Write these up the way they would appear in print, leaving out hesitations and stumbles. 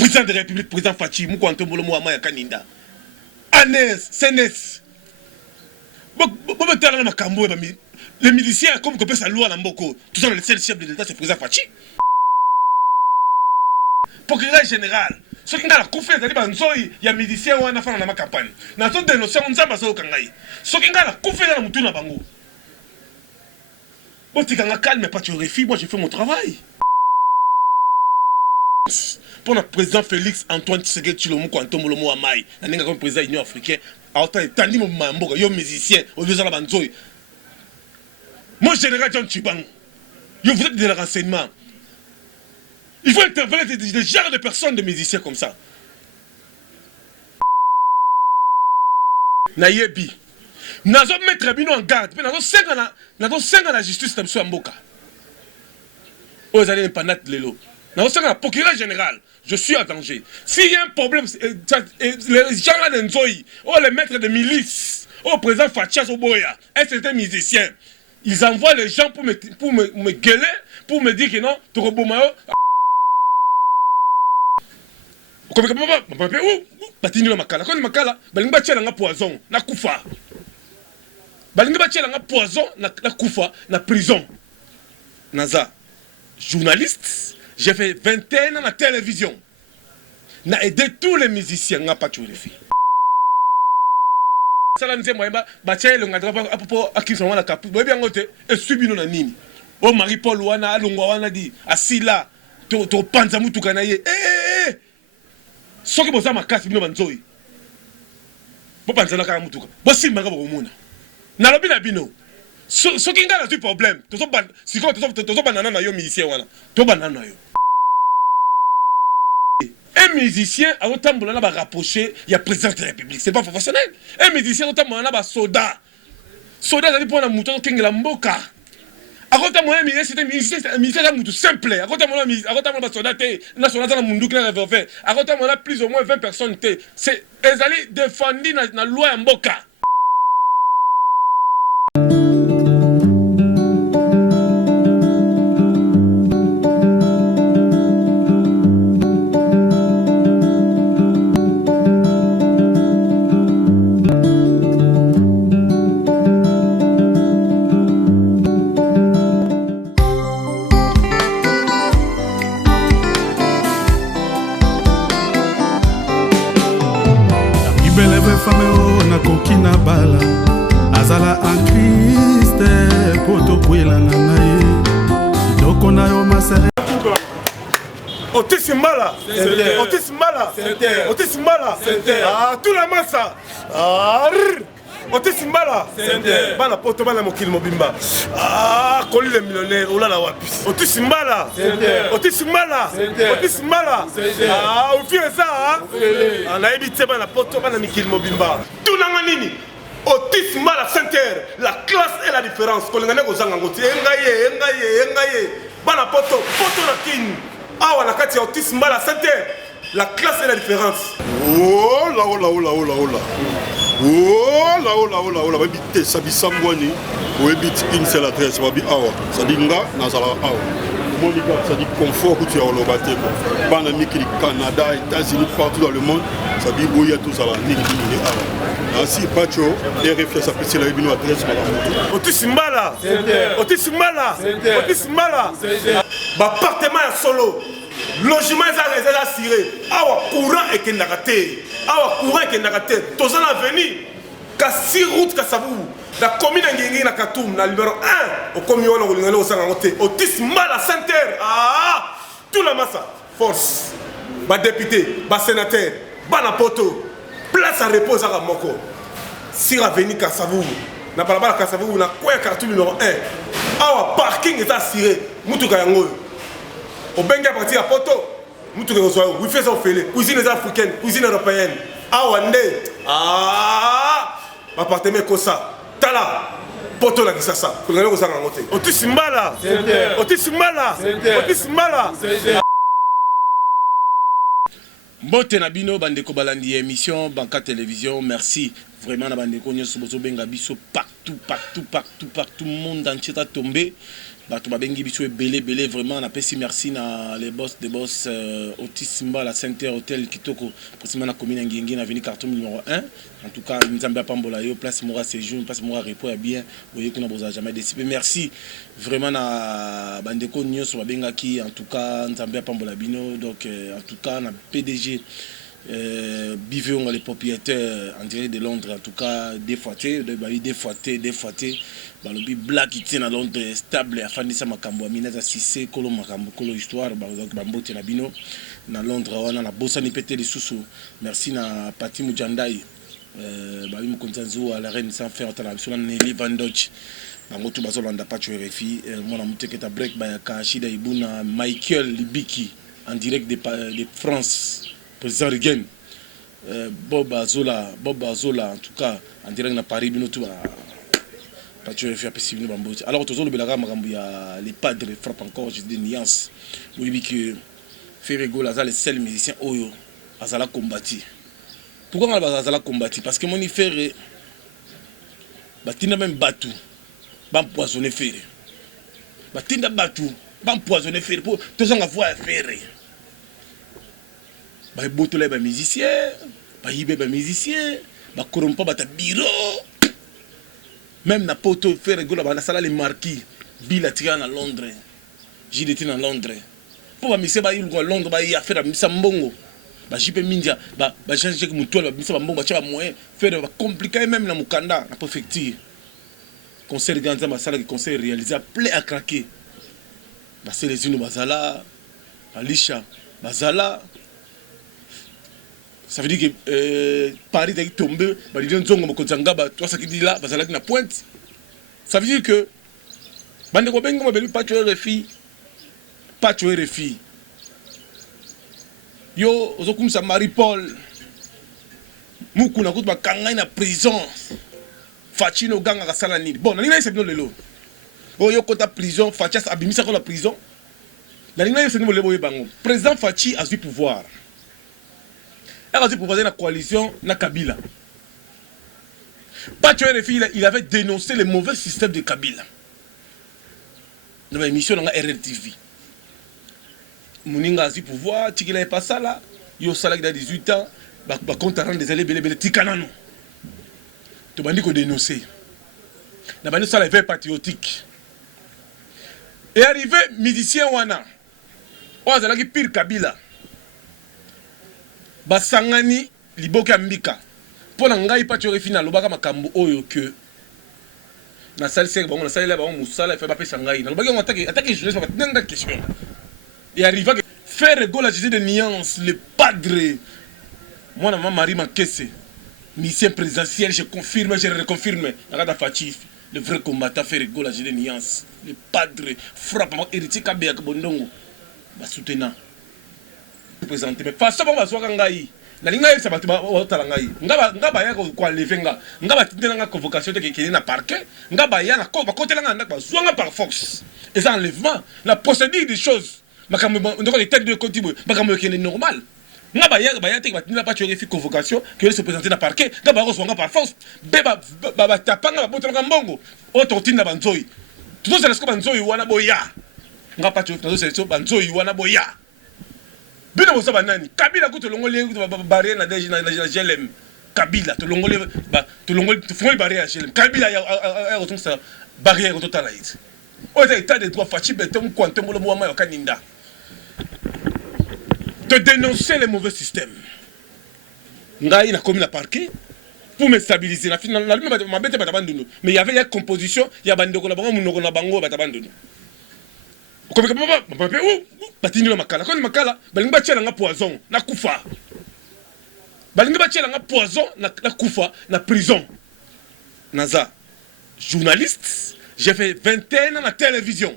président de la République, président Fachi, Moukanto Molomo Amaya Kaninda. Anes, Senes. Les miliciens, comme qu'on peut sa loi à Mboko, tout ça, le seul chef de l'État, c'est le président Fachi. Procureur général, ce qui a la confiance, il y a des miliciens qui ont fait dans ma campagne. Dans la zone de l'océan, on ne sait pas ce qu'il y a. Ce qui a la confiance dans le monde, Bango. Bon, tu es calme, mais pas tu refus, moi j'ai fait mon travail. Pour le président Félix Antoine Tshisekedi Tshilombo Kwantombo Lomo Amai, le président de l'Union africaine, tandi mo mamboka yo musicien au lieu de la banzoy. Moi général John Tshibang, vous êtes de la renseignement. Il faut intervenir des genres de personnes de musiciens comme ça. Nayebi. Nazo mettre bino en garde, mais nazo senga la justice tam so mboka. Aux allez pendant lelo. Nazo senga la procureur général. Je suis en danger. S'il y a un problème, les gens là d'Enzoï, les maîtres de milice, au président Fachias Oboya, et certains musiciens, ils envoient les gens pour me gueuler, pour me dire que non, tu rebomao. Comme batini la makala, quand makala, balinga batia nga poison, na kufa. Balinga batia nga poison, na kufa, na prison. Naza, journaliste. J'ai fait 21 ans à la télévision. J'ai aidé tous les musiciens à pas tuer les filles. Ça là, nous sommes bâtis le ngadra pour acquérir la capitale. Vous bien côté et subi nous nini. Oh Marie-Paul wana alongwa wana di asila to panza mutu kanaye. Soki boza makasi bino banzoi. Bo panza la kala mutu. Bo simba ka bomuna. Na lobi na bino. Soki ngala tu problème. Tozo ban siko tozo banana na yo musicien wana. To banana yo. Un musicien a autant de temps rapproché, il y a président de la République. C'est pas professionnel. Un musicien a autant de temps soldat. Soldat, ça dit pour un mouton qui est la mboka. A autant de temps, c'est un musicien simple. A autant de temps, soldat, national dans le monde qui est revolver. A autant de temps, plus ou moins 20 personnes. C'est ils allaient défendre la loi en mboka. Azala en Christ poto kwela na ngai doko na yo masere Otisimala ah tout la massa ah Otisimala bana poto bana mokili mobimba ah koli le millionnaire ola la wapi Otisimala ah au fil ça na ebite bana poto bana mokili mobimba tout nanga nini Autisme la Sainte-Terre, la classe et la différence. Kolengane ko zanga ngoti engaye bana poto la kin. Awa na kati autisme la Sainte-Terre, la classe et la différence. Oh la. Babite sabisangwani, webit une seule adresse babi awa. Ça dit nga nazala awa. Monica, ça dit confort que tu as au Lobaté. Bana mikili Canada, États-Unis, partout dans le monde, ça dit boya tout ça là, niki awa. Ainsi Pacho, RFS a pris la une adresse madame. Otisimala. Ba appartement à solo. Logement est assuré. Awa courant et kendakate. Tozana avenue. Kasi route Kassabou. La commune de na Katoum, la numéro 1, au commun au Sangote, Autisme la Sainte-Terre. Ah, tout la masse, force, ma député, ma sénateur, ma poto, place à repos à Moko. Si la venue Kassabou, na balabala Kassabou, na quoi carton numéro 1. Ah, parking est assuré, Moutou Kayango. Au Benga parti à poto, Moutou Kayango, oui, fait ça au fêlé, cuisine africaine, cuisine européenne. Ah, Wande, ah, appartement comme ça. Tala, poto la kisasa. Otisimala. Mbote na bino bandeko balandi émission Banka Télévision. Merci vraiment na bandeko nyoso bozo benga biso partout monde entier a tombé. bato babengi biso belé vraiment napesi merci na les boss des boss Otis Mbala Center Hotel Kitoko précisément na commune Ngingi na avenue Carton numéro 1 en tout cas nzambe apambola yo place mora séjour place mora repos ya bien boye kuna boza jamais décipé merci vraiment na bandeko nyonso babengaki en tout cas nzambe apambola bino donc en tout cas na PDG Biveonga les propriétaires en direct de Londres en tout cas des fois balobi black itien à Londres stable afandisa makambo aminaza sise kolo makambo kolo histoire bambote na bino na Londres wana na bosani pété les sous merci na Pati Mujandai babi mukonzanzo à la reine sans faire ta na Nelly Van Dodge bango tu bazolanda pacho RFI mona muteketa break ba Kashida Ibuna Michael Libiki en direct de France président Reagan Bob Azola en tout cas en direct na Paris bino tu pas tu fais possible bambote alors toujours le belaga makambo ya les padres frappe encore j'ai des nuances oui que Ferrego Lazal les seuls musiciens oyo azala combattu pourquoi on va azala combattu parce que mon ifere batinda même batu bampoisonner Ferre batinda batu bampoisonner Ferre pour tous on avoir Ferre ba botole ba musicien ba yibe ba musicien ba korompa ba ta bureau même na poto faire rigola ba na sala les marquis bila tia na Londres j'étais na Londres pour ba mise ba yulu ko Londres ba ya faire misa mbongo ba jipe minja ba changer que mutola ba misa ba mbongo ba cha ba moyen faire ba compliqué même na mukanda na préfecture concert ganza ma sala qui concert réalisé plein à craquer ba c'est les unes bazala Alisha bazala. Ça veut dire que Paris est tombé, les gens sont là, na pointe. Ça veut dire que bande ko bengo mobeli pas tuer refi. Yo ozokumisa Marie Paul. Muku na kutu bakanga na prison. Fachino ganga ka sala nini. Bon, na nina c'est bien lelo. Oh yo kota prison, Fachas abimisa ko la prison. Na nina c'est no lebo bango. Président Fachi a du pouvoir. Elle a dit pour la coalition na Kabila. Il avait dénoncé le mauvais système de Kabila. Dans l'émission de la RRTV. Mouninga a dit pouvoir, Tikila est pas ça là. Yo Salah a 18 ans. Bah compte à rendre des allées belé Tikanano. Tu m'as dit qu'on dénonçait. N'a pas dit ça les patriotique. Et arrivé musicien wana. On a dit pire Kabila. Basangani liboka mbika pona ngai pa tu refina lobaka makambo oyo que na salse bango na salela bango musala fait ba pesa ngai na lobaka attaque jeunesse pas tanga question et arriva que faire gola de nuance le padre moi na Marie Makesse mission présidentielle je confirme je reconfirme na Fatif le vrai combattant faire gola de nuance le padre frappe héritier Kabea Bondongo ba soutenant présenté mais façon bon bazwa ngai na linga yesa batu ba otala ngai ngaba ya ko levenga ngaba tindela nga convocation te ke na parquet ngaba ya na ko ba kotela nga ndaka bazwa nga par force et ça enlèvement la procédure des choses makambo ndoko les têtes de côté makambo qui est normal ngaba ya te ba tindela pas tu refi convocation que se présenter na parquet ngaba ko nga par force beba ba tapanga ba botela mbongo auto tinda banzoi tout ça est-ce que banzoi wana boya ngaba tu tout ça banzoi wana boya. Bino bosa banani Kabila ko to longole barrière na GLM Kabila to longole to fongoli barrière GLM Kabila ya ko tonsa barrière ko totala it o état de droit Fachi beton quantum mo mo ma kaninda de dénoncer les mauvais systèmes ngai na commis la parquet pour me stabiliser na final na ma bête batabanduno mais il y avait une composition ya bandeko na bango munoko na bango batabanduno. Comme papa batini na makala quand makala balingi batiela nga poison na kufa balingi batiela nga poison na kufa na prison naza journaliste j'ai fait 21 ans à la télévision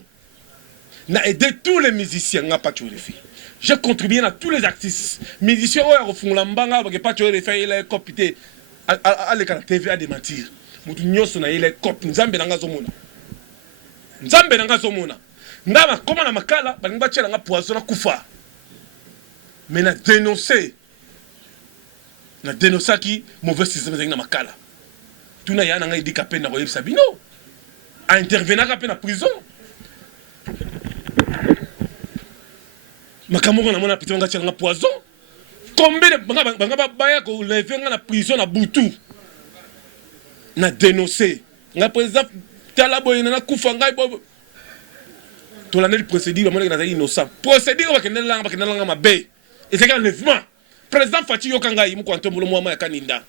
n'a aidé tous les musiciens nga pas refi j'ai contribué à tous les artistes musiciens oya refungula mbanga ba pas refi il est copité à la TV à démentir mutu nyoso na il est cop nzambe nanga zomona ndama koma na makala balingi batiela nga poison na kufa mais na dénoncer qui mauvais système na makala tuna yana nga idika pe na koyebisa bino a intervenir ka pe na prison makambo na mona piti nga poison. Combien de banga baya ko lever nga na prison na butu. Na dénoncer. Nga président tala boy na kufa ngai bo. To la nel procédure mona na innocent. Procédure ba kenela mabe. Et c'est enlèvement. Président Fati Yokangai mu kwanto mulo mwa ya kaninda.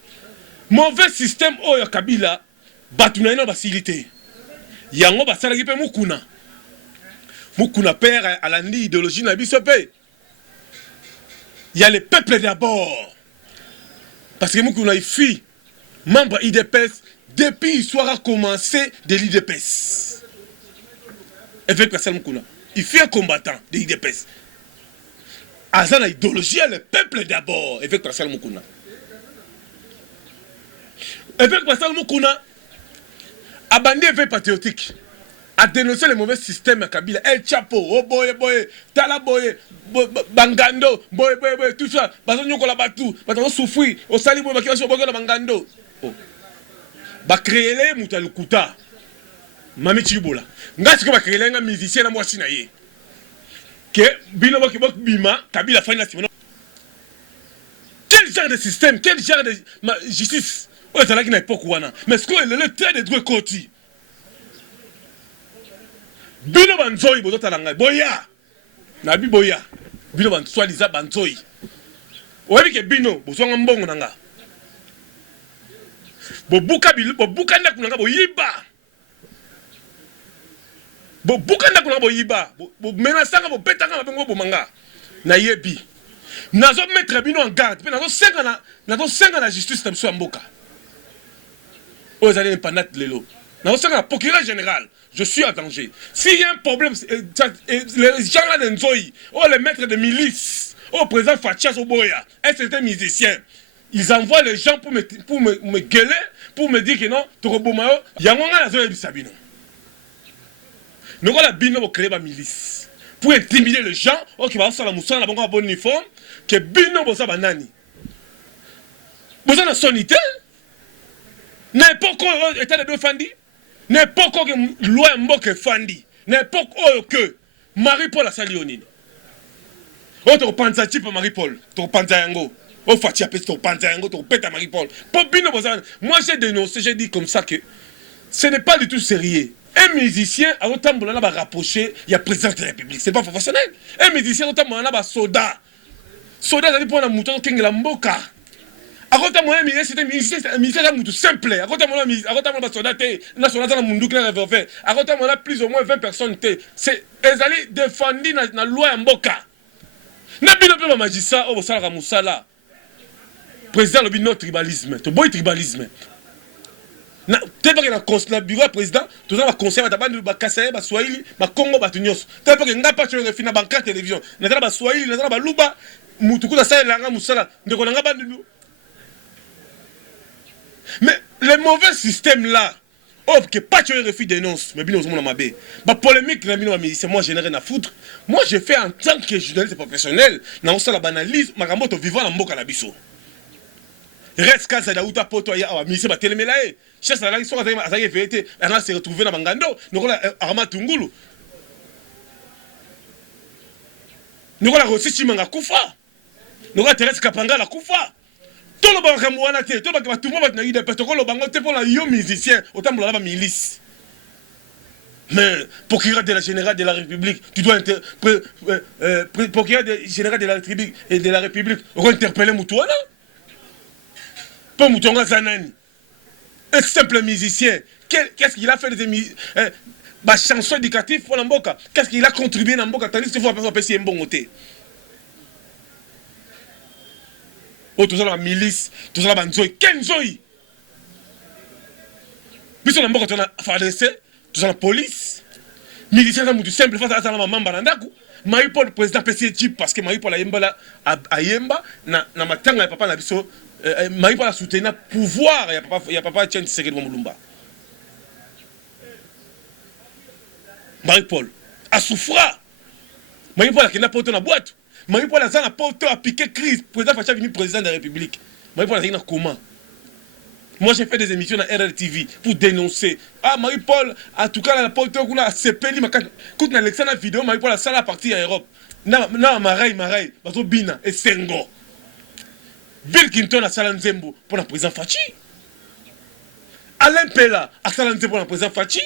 Mauvais système oyo Kabila batuna ina facilité. Yango basala ki pe mukuna. Mukuna père à la idéologie na biso pe. Il y a le peuple d'abord. Parce que Mukuna est membre IDPS depuis l'histoire a commencé de l'IDPS. Avec Pascal Mukuna. Il fait un combattant de l'IDPS. Azana idéologie, le peuple d'abord. Avec Pascal Mukuna. Avec Pascal Mukuna, abandonné veille patriotique. A dénoncé le mauvais système à Kabila. El Chapo, oh boy, Tala boy, Bangando, boy, tout ça. Bazo nyoko la batu, bazo souffrir. Au sali boy, bakila so bogo la Bangando. Ba créer les mutalukuta. Mami Chibola. Ngasi ko ba créer nga musicien na mwasi na ye. Que bino bok bima, Kabila fa na simono. Quel genre de système, quel genre de justice. Oh, ça là qui n'a pas quoi. Mais ce que le trait de droit côté. Bino banzoi bozota nanga boya na bi boya bino ban soi-disant banzoi oyebi ke bino bozonga mbongo nanga bobuka ndako nanga boyiba bomenasanga bobetanga mabengo bomanga na yebi nazo mettre bino en garde pe nazo senga na justice na biso ya mboka oyo ezali impandate lelo nazo senga na procureur général. Je suis en danger. S'il y a un problème, les gens là d'Enzoï, les maîtres de milice, président Fatias Oboya, un certain musicien, ils envoient les gens pour me gueuler, pour me dire que non, Torobomayo, il y a un moment là, ils ont Sabino. Nous avons Bino pour créer la milice, pour intimider les gens, qui vont faire la moussane, la bonne uniforme, que Bino pour ça, banani. Vous avez la sonité, n'importe quoi, état de deux fandis. N'importe quoi que loi mboke fandi, n'importe quoi que Marie-Paul a sali onini. O to panza type Marie-Paul, to panza yango. O fatia peste to panza yango, to peta Marie-Paul. Moi j'ai dénoncé, j'ai dit comme ça que ce n'est pas du tout sérieux. Un musicien a autant de va rapprocher, il y a président de la République, c'est pas professionnel. Un musicien a autant de soda. Soda ça dit pour un mouton qui la mboka. Akota moi c'est un ministère tout simple. Akota moi soldat na soldat na mundu qui na revolver. Akota moi plus ou moins 20 personnes c'est ezali défendu na loi ya mboka. Na bino pe magistrat o bosala musala. Président le bino tribalisme. To boy tribalisme. Na te pas que na bureau président, tout ça va conseiller ba bandu ba kassaye ba swahili, ba Congo ba tunyos. Te pas que ngapa tu refina banka télévision. Na ba swahili, na ba luba mutuku na sala nga musala. Ndeko nga bandu. Mais le mauvais système là, que pas tu refus dénonce, mais bien aux ma bé. Bah polémique moi je n'ai rien à foutre. Moi je fais en tant que journaliste professionnel, dans ça la banalise, ma gamoto vivant en mboka na biso. Reste quand ça dauta poto ya wa ministre ba telemelae. Chef ça là ils sont à vérité, on a se retrouver dans Bangando, nous la Arma Tungulu. Nous la Rossi Chimanga kufa. Nous la Thérèse Kapanga la kufa. Tout le monde a été tout le monde a eu des protocoles pour la musicien, autant pour la milice. Mais procureur de la générale de la République, tu dois procureur général de la République et de la République, on interpeller Moutouana. Pas Moutouana Zanani. Un simple musicien. Qu'est-ce qu'il a fait des chansons éducatives pour la Mboka? Qu'est-ce qu'il a contribué dans la Mboka? Tandis qu'il faut appeler un bon côté. Oh, tout ça la milice, tout ça la banzoi, Kenzoi. Puis on a encore adressé, tout ça la police. Militaire c'est simple face à la maman banandaku. Marie-Paul président PC Jeep parce que Marie-Paul a yemba na matanga ya papa na biso. Marie-Paul a soutenu pouvoir ya papa Tchène Tshisekedi Mulumba. Marie-Paul a souffert. Marie-Paul a kena poto na boîte. Marie-Paul a zana poto a piqué crise. Président Facha venu président de la République. Marie-Paul a dit comment? Moi, j'ai fait des émissions à RLTV pour dénoncer. Ah, Marie-Paul, en tout cas, la porte a CPL, quand Alexandre a vidéo, Marie-Paul a ça la partie à Europe. Non, Marais, Bazo Bina et Sengo. Bill Clinton a Salan Zembo pour la président Fachi. Alain Pella a Salan Zembo pour la président Fachi.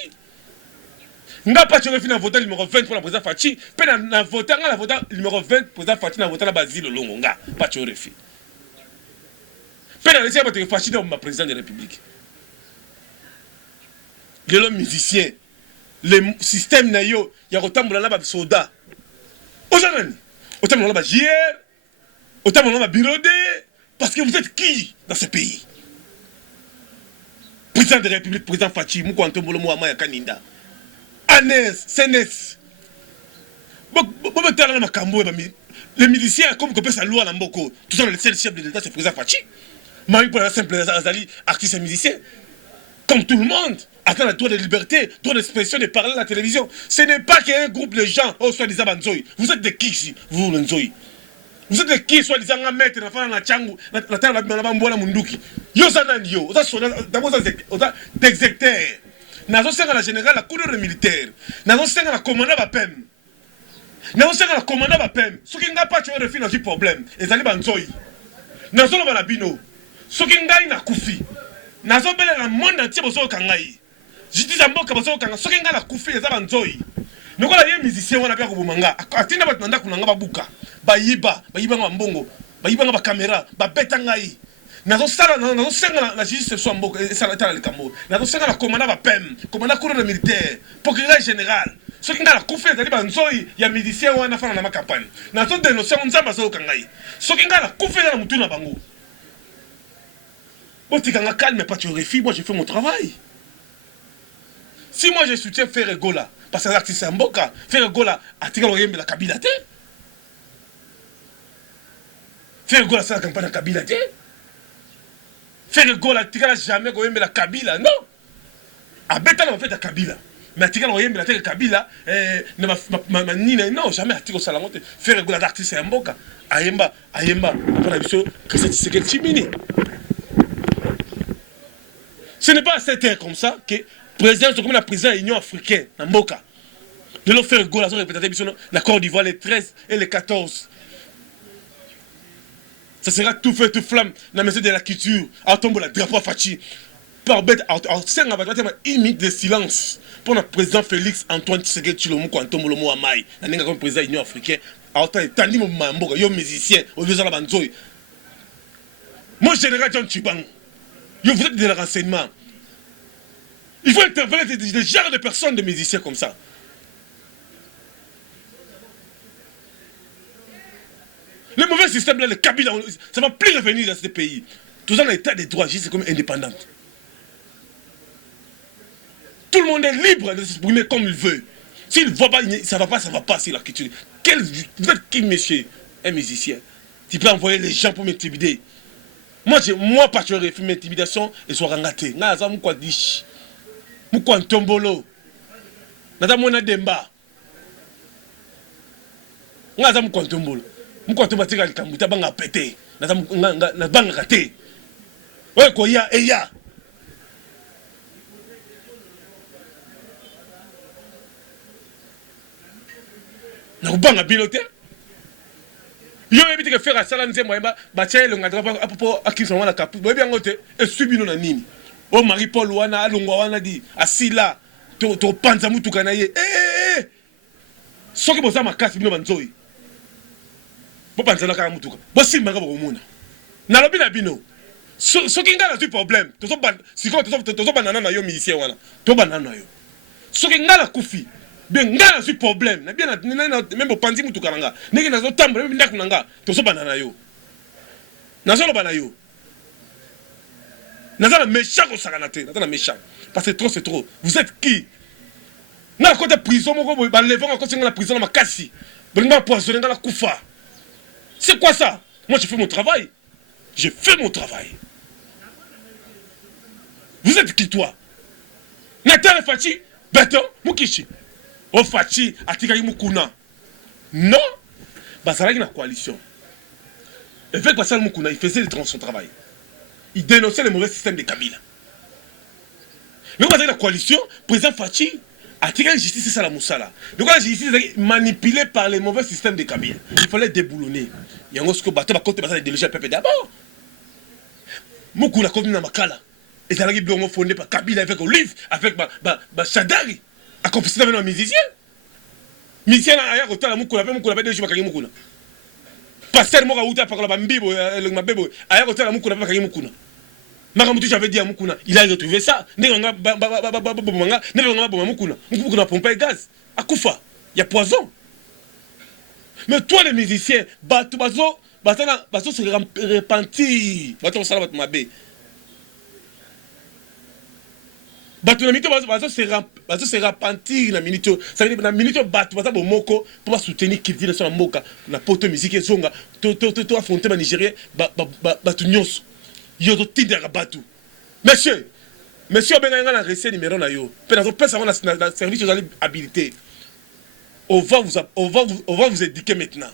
N'a pas tu refais voter numéro 20 pour la président Fachi. Puis na voté numéro 20 président Fachi na voté la Basile Longonga. Pas tu refais. Puis na laissé battre Fachi dans ma président de la République. Les musiciens, le système na yo, ya rotambola na ba soda. Aujourd'hui, autant on va JR, autant on va Birodé, parce que vous êtes qui dans ce pays? Président de la République, président Fachi, Moukouanto Molomo Amaya Kaninda. Anes, Senes. Les miliciens, comme qu'on peut sa loi à Mboko, tout ça, le seul chef de l'État, c'est le président Fachi. Marie pour la simple Azali, artiste et musicien. Comme tout le monde, attend le droit de liberté, droit d'expression de parler à la télévision. Ce n'est pas qu'un groupe de gens, oh, soi-disant Banzoï. Vous êtes de qui ici, vous, Nzoï? Vous êtes de qui, soi-disant, à mettre la femme dans la Tchangou, la terre dans la bamboula Munduki? Yo, ça n'a yo, d'abord, d'exécuteur. Nazo senga la générale, la couleur militaire. Nazo senga la commandant va pem. Nazo senga la commandant va pem. Ce qui n'a pas tué le fil dans ce problème. Et allez Banzoï. Nazo la bino. Ce qui n'a pas koufi. Nazo belle la monde entier bozo kangai. Je dis à Mboka bozo kanga. Ce qui n'a pas koufi les Banzoï. Nous voilà les musiciens on a bien kubumanga. Atinda batanda kunanga babuka. Bayiba mbongo. Bayiba ba caméra, ba betangai. Nazo senga la justice soit Mboka et ça la cambo. Nazo senga la commandant va pem. Commandant couleur militaire. Procureur général. Ce qui n'a pas koufi les Banzoï. Il y a musiciens on a fait dans ma campagne. Nazo dénoncer on zamba zo kangai. Ce qui n'a pas koufi dans mutuna bango. Bon, tu es calme, mais pas tu refus, moi j'ai fait mon travail. Si moi je soutiens Faire Gola, parce que l'artiste est Mboka, Faire Gola, a tiré la Kabila. Faire Gola, c'est la campagne de Kabila. Faire Gola, tu n'as jamais la Kabila, non. A Beta, on fait la Kabila. Mais a tiré la Kabila, non, jamais a tiré la Kabila. Faire Gola, l'artiste est Mboka. Ayemba, pour la vision, que c'est Chimini. Ce n'est pas à cette heure comme ça que le président, comme la présidente de l'Union africaine, dans Mboka, de leur faire go, la Côte d'Ivoire, les 13 et les 14. Ça sera tout feu, tout flamme, dans la maison de la culture, à tomber le drapeau à Fachi. Par bête, une minute de silence pour le président Félix Antoine Tshisekedi Tshilombo, quand tombe le mot à Maï, dans le président de l'Union africaine, à autant de Tani Mboka, yo musicien, au lieu de la banzoï. Moi, général John Tchibang. Vous êtes de le renseignement. Il faut intervenir des genres de personnes, de musiciens comme ça. Le mauvais système, là, le Kabila, ça ne va plus revenir dans ce pays. Tout ça, l'état des droits, c'est comme indépendante. Tout le monde est libre de s'exprimer comme il veut. S'il ne va pas, ça ne va pas, c'est la culture. Vous êtes qui, monsieur, un musicien? Tu peux envoyer les gens pour m'intimider. Moi, pas tu aurais fait intimidation et soit rangaté. Naza mukwa dish. Mukwa ntombolo. Naza mwana demba. Naza mukwa ntombolo. Mukwa ntomba tika likambuta banga pété. Naza banga kate. Ouais ko ya eya. Na kubanga bilote. Yo ebiti ke faire sala nzembo yamba batia le ngadrapa apopo akisa wana kapu boyebi yango te esubino na nini o Marie-Paul wana alongwa wana di asila to panza mutuka na ye soki boza makasi bino banzoi bo panza na kaka mutuka bo simba ka bokomona na lobi na bino soki ngala tu problème to so banana na yo musicien wana to banana yo soki ngala kufi bien ngala su problème na bien même panzi mutu karanga niki nazo tambo même ndaku nanga to so banana yo nazo lo bana yo nazo na méchant ko sakanate nazo na méchant parce que trop c'est trop. Vous êtes qui? Na côté prison moko ba levant encore singa la prison na makasi benga poisonner la kufa. C'est quoi ça? Moi j'ai fait mon travail. J'ai fait mon travail. Vous êtes qui toi? Nathan Fachi Beto Mukishi. O Fachi atikaki Mukuna. Non. Bazalaki na coalition. Et fait passer Mukuna, il faisait son travail. il dénonçait le mauvais système de Kabila. Le gouvernement de la coalition, président Fachi, a tiré la justice, c'est ça la moussala. Le gouvernement de la justice est manipulé par le mauvais système de Kabila. Il fallait déboulonner. Il y a un gros bateau, il y a un délégué PPP d'abord. Moukou la commune de Makala. Et ça a été fondé par Kabila avec Olive, avec Chadari. A complicité avec un musicien. Musicien, il y a un côté, il y a un côté, il y a un côté. Pasteur Mora Outa par la Bambibo, le Mabebo, il y a un côté, il y a un côté, il y a un côté. Maramutu, j'avais dit à Moukouna, il a retrouvé ça. Mukuna pompe gaz. À Koufa, il y a poison. Mais toi, les musiciens, bateau se repentir. Bateau se repentir. Bateau se repentir na minute. Ça veut dire na minute bateau bateau moko pour soutenir qui vient sur la moka na poto musique zonga. To affronter ma Nigérien bateau nyos. Yo to tidera bateau. Monsieur, ben nga reçu numéro na yo. Pe na pesa na service aux habilité. On va vous éduquer maintenant.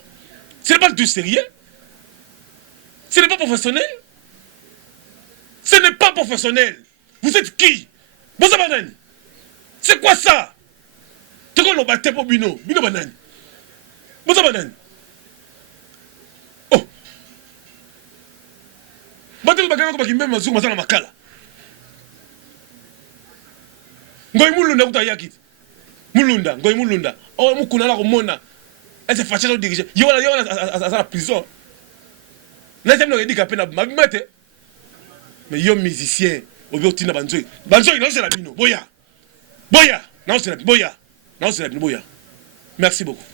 Ce n'est pas du sérieux. Ce n'est pas professionnel. Ce n'est pas professionnel. Vous êtes qui? Bosa banani. C'est quoi ça? Tu connais le bâtiment pour Bino banani. Bosa banani. Oh. Bâtiment bagana ko bakimbe mazungu masana makala. Ngoy mulunda utayakit. Mulunda, ngoy mulunda. Oh mukuna la komona. Elle s'est fâchée de diriger. Yo à la prison. Là c'est me dit qu'après na mabimate. Mais yo musicien, obi na banzoi. Banzoi non c'est la bino. Boya. Non c'est la boya. Merci beaucoup.